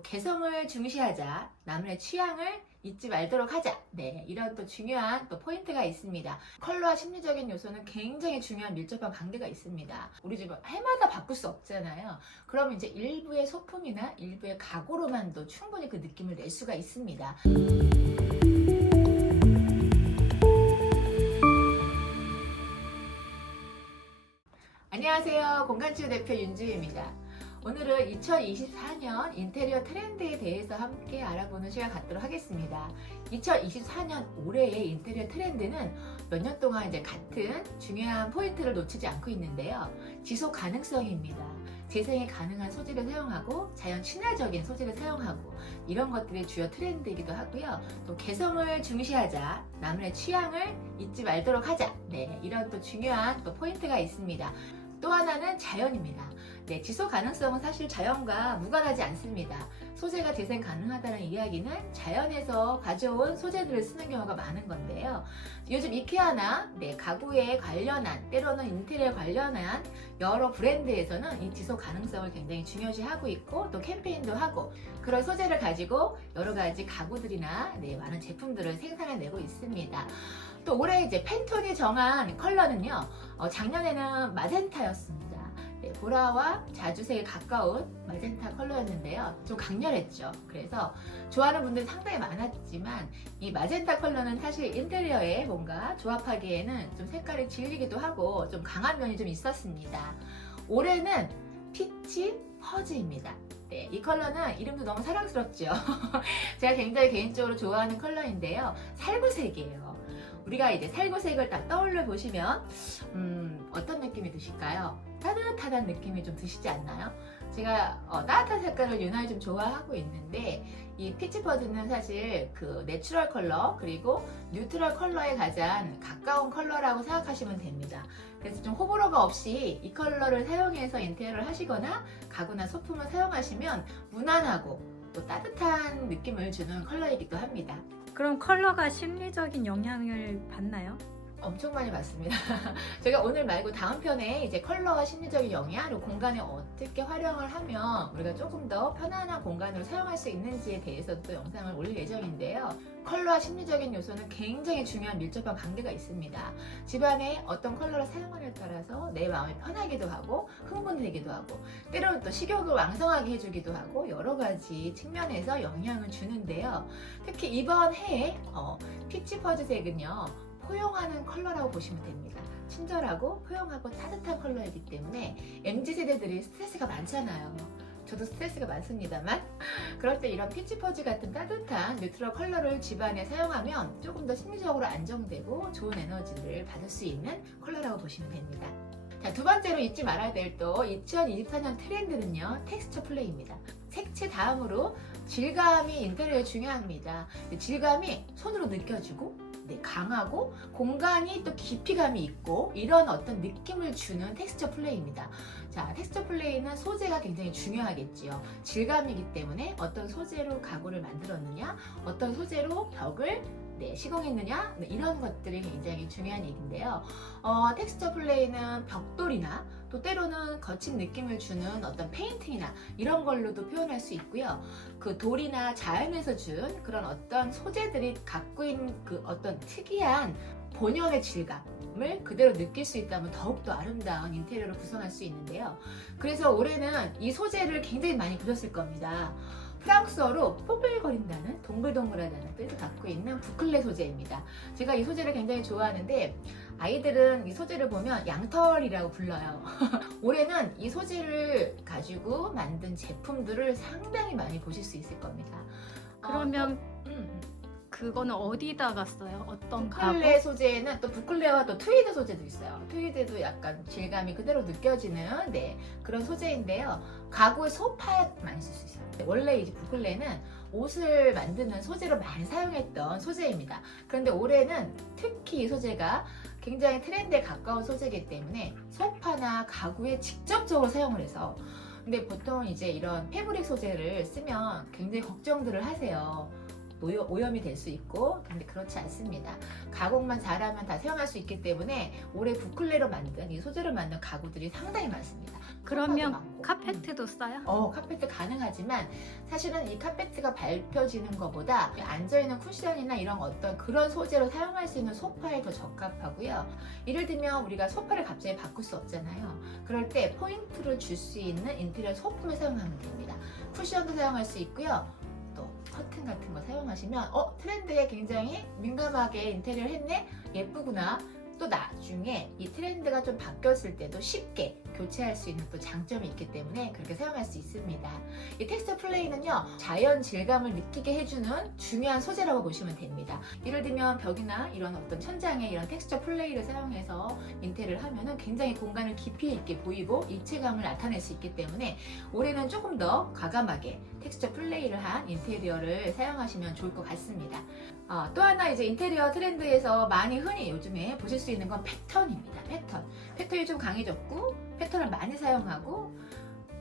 또 개성을 중시하자, 남의 취향을 잊지 말도록 하자. 네, 이런 또 중요한 또 포인트가 있습니다. 컬러와 심리적인 요소는 굉장히 중요한 밀접한 관계가 있습니다. 우리 집은 해마다 바꿀 수 없잖아요. 그럼 이제 일부의 소품이나 일부의 가구로만도 충분히 그 느낌을 낼 수가 있습니다. 안녕하세요. 공간치유 대표 윤주희입니다. 오늘은 2024년 인테리어 트렌드에 대해서 함께 알아보는 시간 갖도록 하겠습니다. 2024년 올해의 인테리어 트렌드는 몇 년 동안 이제 같은 중요한 포인트를 놓치지 않고 있는데요. 지속 가능성입니다. 재생이 가능한 소재를 사용하고 자연 친화적인 소재를 사용하고 이런 것들이 주요 트렌드이기도 하고요. 또 개성을 중시하자, 남의 취향을 잊지 말도록 하자. 네, 이런 또 중요한 또 포인트가 있습니다. 또 하나는 자연입니다. 네, 지속 가능성은 사실 자연과 무관하지 않습니다. 소재가 재생 가능하다는 이야기는 자연에서 가져온 소재들을 쓰는 경우가 많은 건데요. 요즘 이케아나 가구에 관련한, 때로는 인테리어 관련한 여러 브랜드에서는 이 지속 가능성을 굉장히 중요시하고 있고 또 캠페인도 하고 그런 소재를 가지고 여러 가지 가구들이나 많은 제품들을 생산해내고 있습니다. 또 올해 이제 팬톤이 정한 컬러는요, 작년에는 마젠타였습니다. 보라와 자주색에 가까운 마젠타 컬러였는데요. 좀 강렬했죠. 그래서 좋아하는 분들이 상당히 많았지만 이 마젠타 컬러는 사실 인테리어에 뭔가 조합하기에는 좀 색깔이 질리기도 하고 좀 강한 면이 좀 있었습니다. 올해는 피치 퍼즈입니다. 네, 이 컬러는 이름도 너무 사랑스럽죠. 제가 굉장히 개인적으로 좋아하는 컬러인데요. 살구색이에요. 우리가 이제 살구색을 딱 떠올려 보시면 어떤 느낌이 드실까요? 따뜻하다는 느낌이 좀 드시지 않나요? 제가 따뜻한 색깔을 유난히 좀 좋아하고 있는데 이 피치 퍼즈는 사실 그 내추럴 컬러 그리고 뉴트럴 컬러에 가장 가까운 컬러라고 생각하시면 됩니다. 그래서 좀 호불호가 없이 이 컬러를 사용해서 인테리어를 하시거나 가구나 소품을 사용하시면 무난하고 또 따뜻한 느낌을 주는 컬러이기도 합니다. 그럼 컬러가 심리적인 영향을 받나요? 엄청 많이 받습니다. 제가 오늘 말고 다음 편에 이제 컬러와 심리적인 영향, 그리고 공간에 어떻게 활용을 하면 우리가 조금 더 편안한 공간으로 사용할 수 있는지에 대해서 또 영상을 올릴 예정인데요. 컬러와 심리적인 요소는 굉장히 중요한 밀접한 관계가 있습니다. 집안에 어떤 컬러를 사용하느냐에 따라서 내 마음이 편하기도 하고 흥분되기도 하고 때로는 또 식욕을 왕성하게 해주기도 하고 여러 가지 측면에서 영향을 주는데요. 특히 이번 해에 피치 퍼즈색은요. 포용하는 컬러라고 보시면 됩니다. 친절하고 포용하고 따뜻한 컬러이기 때문에 MZ세대들이 스트레스가 많잖아요. 저도 스트레스가 많습니다만 그럴 때 이런 피치 퍼즈 같은 따뜻한 뉴트럴 컬러를 집안에 사용하면 조금 더 심리적으로 안정되고 좋은 에너지를 받을 수 있는 컬러라고 보시면 됩니다. 자, 두 번째로 잊지 말아야 될 또 2024년 트렌드는요, 텍스처 플레이입니다. 색채 다음으로 질감이 인테리어에 중요합니다. 질감이 손으로 느껴지고 강하고 공간이 또 깊이감이 있고 이런 어떤 느낌을 주는 텍스처 플레이입니다. 자, 텍스처 플레이는 소재가 굉장히 중요하겠지요. 질감이기 때문에 어떤 소재로 가구를 만들었느냐, 어떤 소재로 벽을 시공했느냐, 이런 것들이 굉장히 중요한 얘기인데요. 텍스처 플레이는 벽돌이나 또 때로는 거친 느낌을 주는 어떤 페인팅이나 이런 걸로도 표현할 수 있고요. 그 돌이나 자연에서 준 그런 어떤 소재들이 갖고 있는 그 어떤 특이한 본연의 질감을 그대로 느낄 수 있다면 더욱더 아름다운 인테리어를 구성할 수 있는데요. 그래서 올해는 이 소재를 굉장히 많이 보셨을 겁니다. 프랑스어로 뽀글거린다는 동글동글하다는 뜻을 갖고 있는 부클레 소재입니다. 제가 이 소재를 굉장히 좋아하는데 아이들은 이 소재를 보면 양털이라고 불러요. 올해는 이 소재를 가지고 만든 제품들을 상당히 많이 보실 수 있을 겁니다. 그러면 그거는 어디다가 써요? 어떤 가구? 부클레 소재는 또 부클레와 또 트위드 소재도 있어요. 트위드도 약간 질감이 그대로 느껴지는 그런 소재인데요. 가구의 소파에 많이 쓸 수 있어요. 원래 이제 부클레는 옷을 만드는 소재로 많이 사용했던 소재입니다. 그런데 올해는 특히 이 소재가 굉장히 트렌드에 가까운 소재이기 때문에 소파나 가구에 직접적으로 사용을 해서 근데 보통 이제 이런 패브릭 소재를 쓰면 굉장히 걱정들을 하세요. 오염이 될 수 있고, 근데 그렇지 않습니다. 가공만 잘하면 다 사용할 수 있기 때문에 올해 부클레로 만든 이 소재로 만든 가구들이 상당히 많습니다. 그러면 많고. 카페트도 써요? 카페트 가능하지만 사실은 이 카페트가 밟혀지는 것보다 앉아있는 쿠션이나 이런 어떤 그런 소재로 사용할 수 있는 소파에 더 적합하고요. 예를 들면 우리가 소파를 갑자기 바꿀 수 없잖아요. 그럴 때 포인트를 줄 수 있는 인테리어 소품을 사용하면 됩니다. 쿠션도 사용할 수 있고요. 또 커튼 같은 거 사용하시면 트렌드에 굉장히 민감하게 인테리어를 했네? 예쁘구나. 또 나중에 이 트렌드가 좀 바뀌었을 때도 쉽게 교체할 수 있는 또 장점이 있기 때문에 그렇게 사용할 수 있습니다. 이 텍스처 플레이는요, 자연 질감을 느끼게 해주는 중요한 소재라고 보시면 됩니다. 예를 들면 벽이나 이런 어떤 천장에 이런 텍스처 플레이를 사용해서 인테리어를 하면은 굉장히 공간을 깊이 있게 보이고 입체감을 나타낼 수 있기 때문에 올해는 조금 더 과감하게 텍스처 플레이를 한 인테리어를 사용하시면 좋을 것 같습니다. 또 하나 이제 인테리어 트렌드에서 많이 흔히 요즘에 보실 수 있는 건 패턴입니다. 패턴이 좀 강해졌고 패턴을 많이 사용하고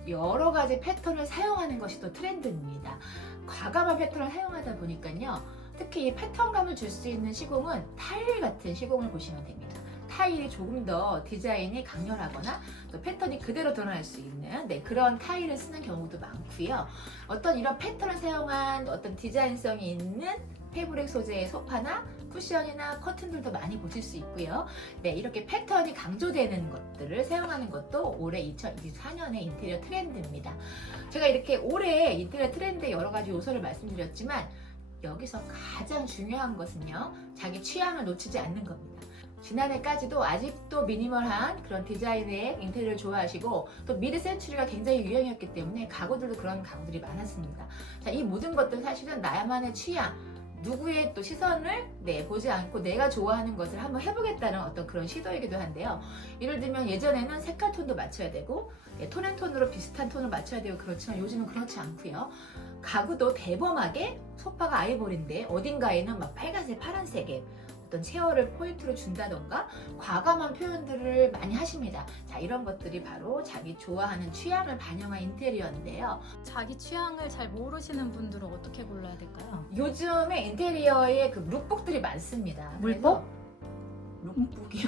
여러 가지 패턴을 사용하는 것이 또 트렌드입니다. 과감한 패턴을 사용하다 보니까요, 특히 이 패턴감을 줄 수 있는 시공은 타일 같은 시공을 보시면 됩니다. 타일이 조금 더 디자인이 강렬하거나 또 패턴이 그대로 드러날 수 있는 그런 타일을 쓰는 경우도 많고요. 어떤 이런 패턴을 사용한 어떤 디자인성이 있는 패브릭 소재의 소파나 쿠션이나 커튼들도 많이 보실 수 있고요. 이렇게 패턴이 강조되는 것들을 사용하는 것도 올해 2024년의 인테리어 트렌드입니다. 제가 이렇게 올해 인테리어 트렌드의 여러 가지 요소를 말씀드렸지만 여기서 가장 중요한 것은요, 자기 취향을 놓치지 않는 겁니다. 지난해까지도 아직도 미니멀한 그런 디자인의 인테리어를 좋아하시고 또 미드 센추리가 굉장히 유행이었기 때문에 가구들도 그런 가구들이 많았습니다. 자, 이 모든 것들 사실은 나만의 취향, 누구의 또 시선을 보지 않고 내가 좋아하는 것을 한번 해보겠다는 어떤 그런 시도이기도 한데요. 예를 들면 예전에는 색깔 톤도 맞춰야 되고 톤앤톤으로 비슷한 톤을 맞춰야 되고 그렇지만 요즘은 그렇지 않고요. 가구도 대범하게 소파가 아이보리인데 어딘가에는 막 빨간색, 파란색에 어떤 체어를 포인트로 준다던가 과감한 표현들을 많이 하십니다. 자, 이런 것들이 바로 자기 좋아하는 취향을 반영한 인테리어인데요. 자기 취향을 잘 모르시는 분들은 어떻게 골라야 될까요? 요즘에 인테리어에 그 룩북들이 많습니다. 물복? 룩북이요?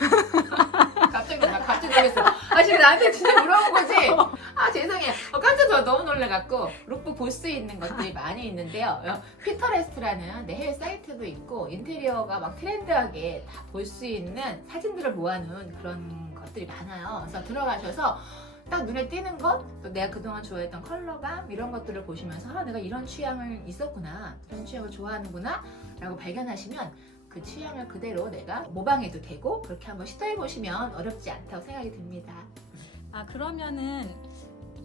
갑자기 놀랐어. 지금 나한테 진짜 물어본 거지? 죄송해요. 깜짝 너무 놀라갖고 룩북 볼 수 있는 것들이 많이 있는데요. 피터레스트라는 해외 사이트도 있고 인테리어가 막 트렌드하게 다 볼 수 있는 사진들을 모아놓은 그런 것들이 많아요. 그래서 들어가셔서 딱 눈에 띄는 것, 또 내가 그동안 좋아했던 컬러감 이런 것들을 보시면서 내가 이런 취향을 있었구나, 이런 취향을 좋아하는구나 라고 발견하시면 그 취향을 그대로 내가 모방해도 되고 그렇게 한번 시도해보시면 어렵지 않다고 생각이 듭니다. 그러면은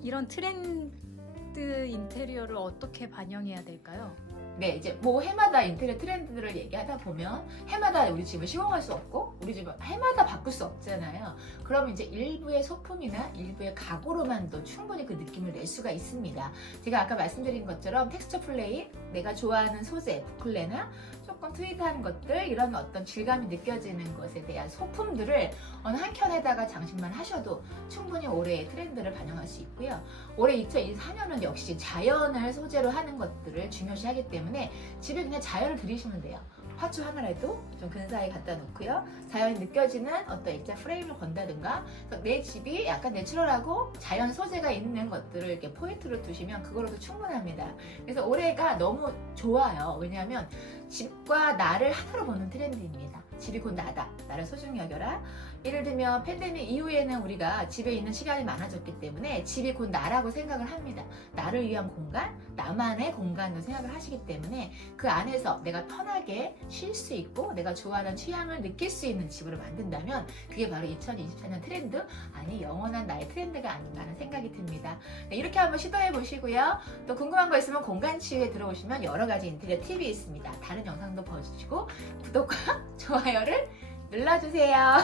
이런 트렌드 인테리어를 어떻게 반영해야 될까요? 이제 해마다 인테리어 트렌드를 얘기하다 보면 해마다 우리 집을 시공할 수 없고 우리 집을 해마다 바꿀 수 없잖아요. 그럼 이제 일부의 소품이나 일부의 가구로만도 충분히 그 느낌을 낼 수가 있습니다. 제가 아까 말씀드린 것처럼 텍스처 플레이, 내가 좋아하는 소재, 부클레나 조금 트위드한 것들, 이런 어떤 질감이 느껴지는 것에 대한 소품들을 어느 한 켠에다가 장식만 하셔도 충분히 올해의 트렌드를 반영할 수 있고요. 올해 2024년은 역시 자연을 소재로 하는 것들을 중요시하기 때문에 집에 그냥 자연을 들이시면 돼요. 화초 하나라도 좀 근사하게 갖다 놓고요. 자연이 느껴지는 어떤 액자 프레임을 건다든가, 내 집이 약간 내추럴하고 자연 소재가 있는 것들을 이렇게 포인트로 두시면 그걸로도 충분합니다. 그래서 올해가 너무 좋아요. 왜냐하면 집과 나를 하나로 보는 트렌드입니다. 집이 곧 나다. 나를 소중히 여겨라. 예를 들면 팬데믹 이후에는 우리가 집에 있는 시간이 많아졌기 때문에 집이 곧 나라고 생각을 합니다. 나를 위한 공간, 나만의 공간으로 생각을 하시기 때문에 그 안에서 내가 편하게 쉴 수 있고 내가 좋아하는 취향을 느낄 수 있는 집으로 만든다면 그게 바로 2024년 트렌드, 아니 영원한 나의 트렌드가 아닌가 하는 생각이 듭니다. 이렇게 한번 시도해 보시고요. 또 궁금한 거 있으면 공간치유에 들어오시면 여러 가지 인테리어 팁이 있습니다. 다른 영상도 보시고 구독과 좋아요를 눌러주세요.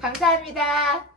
감사합니다.